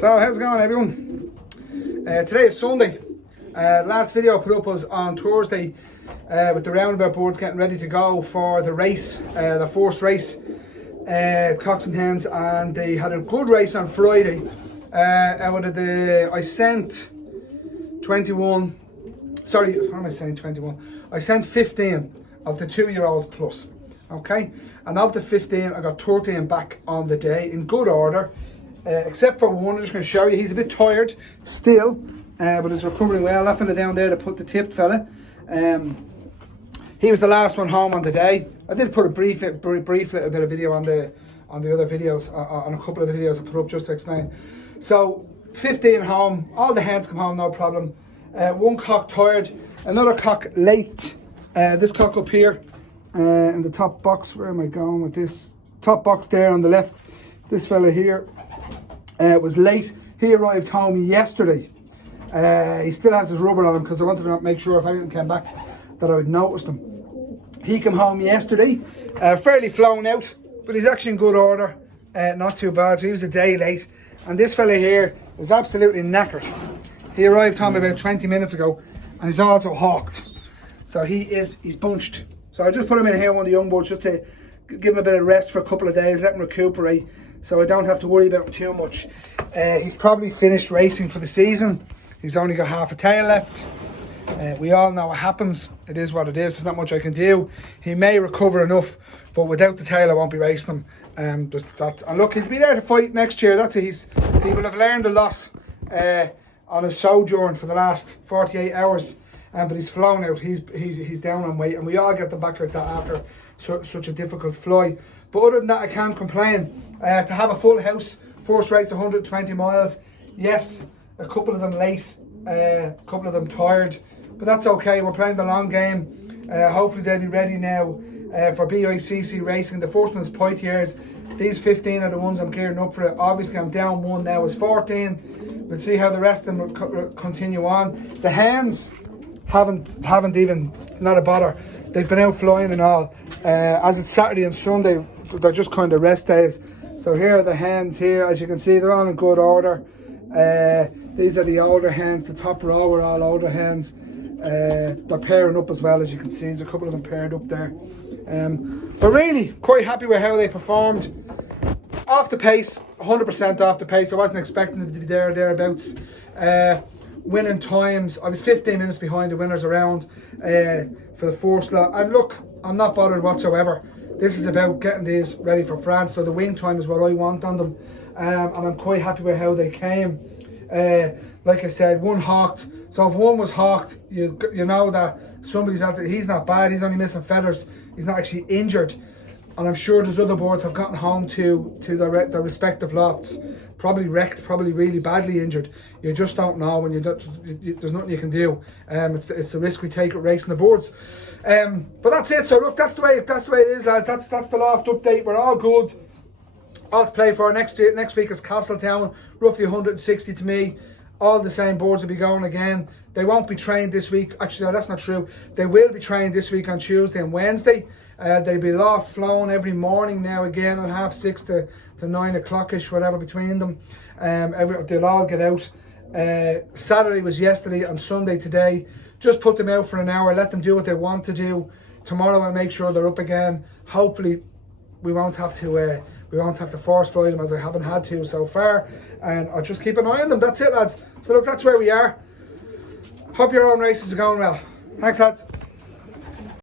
So how's it going, everyone? Today is Sunday. Last video I put up was on Thursday with the roundabout boards getting ready to go for the race, the first race, Cocks and Hens, and they had a good race on Friday. I sent 21, sorry, what am I saying 21? I sent 15 of the 2-year-old plus, okay? And of the 15, I got 13 back on the day in good order. Except for one, I'm just going to show you. He's a bit tired still, but he's recovering well. That fella down there, to put the tipped fella. He was the last one home on the day. I did put a brief little bit of video on the other videos, on a couple of the videos I put up just to explain. So 15 home, all the hens come home, no problem. One cock tired, another cock late. This cock up here in the top box. Where am I going with this? Top box there on the left. This fella here. Was late. He arrived home yesterday. He still has his rubber on him because I wanted to make sure if anything came back that I would notice them. He came home yesterday, fairly flown out, but he's actually in good order. Not too bad. So he was a day late. And this fella here is absolutely knackered. He arrived home about 20 minutes ago, and he's also hawked. So he's bunched. So I just put him in here, one of the young boys, just to give him a bit of rest for a couple of days, let him recuperate, so I don't have to worry about him too much. He's probably finished racing for the season. He's only got half a tail left. We all know what happens. It is what it is. There's not much I can do. He may recover enough, but without the tail I won't be racing him. And look, he'll be there to fight next year. That's it. He will have learned a lot on his sojourn for the last 48 hours. But he's flown out. He's down on weight, and we all get them back like that after such a difficult fly. But other than that, I can't complain. To have a full house, first race 120 miles. Yes, a couple of them late, a couple of them tired, but that's okay. We're playing the long game. Hopefully they'll be ready now for BICC racing. The first one's Poitiers. These 15 are the ones I'm gearing up for it. Obviously I'm down one now, it's 14. We'll see how the rest of them continue on. The hens haven't even, not a bother. They've been out flying and all. As it's Saturday and Sunday, they're just kind of rest days. So here are the hens here. As you can see, they're all in good order. These are the older hens. The top row are all older hens. They're pairing up as well, as you can see. There's a couple of them paired up there. But really, quite happy with how they performed. Off the pace, 100% off the pace. I wasn't expecting them to be thereabouts. Winning times, I was 15 minutes behind the winners around for the first lot. And look, I'm not bothered whatsoever. This is about getting these ready for France, so the wing time is what I want on them. And I'm quite happy with how they came. Like I said, one hawked. So if one was hawked, you know that somebody's out there. He's not bad, he's only missing feathers. He's not actually injured. And I'm sure there's other boards have gotten home to their respective lofts. Probably wrecked, probably really badly injured. You just don't know when there's nothing you can do. It's the risk we take at racing the boards. But that's it. So look, that's the way it is, lads. That's the loft update. We're all good. All to play for next week is Castletown, roughly 160 to me. All the same boards will be going again. They won't be trained this week. Actually, no, that's not true. They will be trained this week on Tuesday and Wednesday. They'll be loft flown every morning now again at 6:30 to 9 o'clock-ish, whatever between them. They'll all get out. Saturday was yesterday and Sunday today. Just put them out for an hour, let them do what they want to do. Tomorrow I'll make sure they're up again. Hopefully we won't have to force fly them, as I haven't had to so far. And I'll just keep an eye on them. That's it, lads. So look, that's where we are. Hope your own races are going well. Thanks, lads.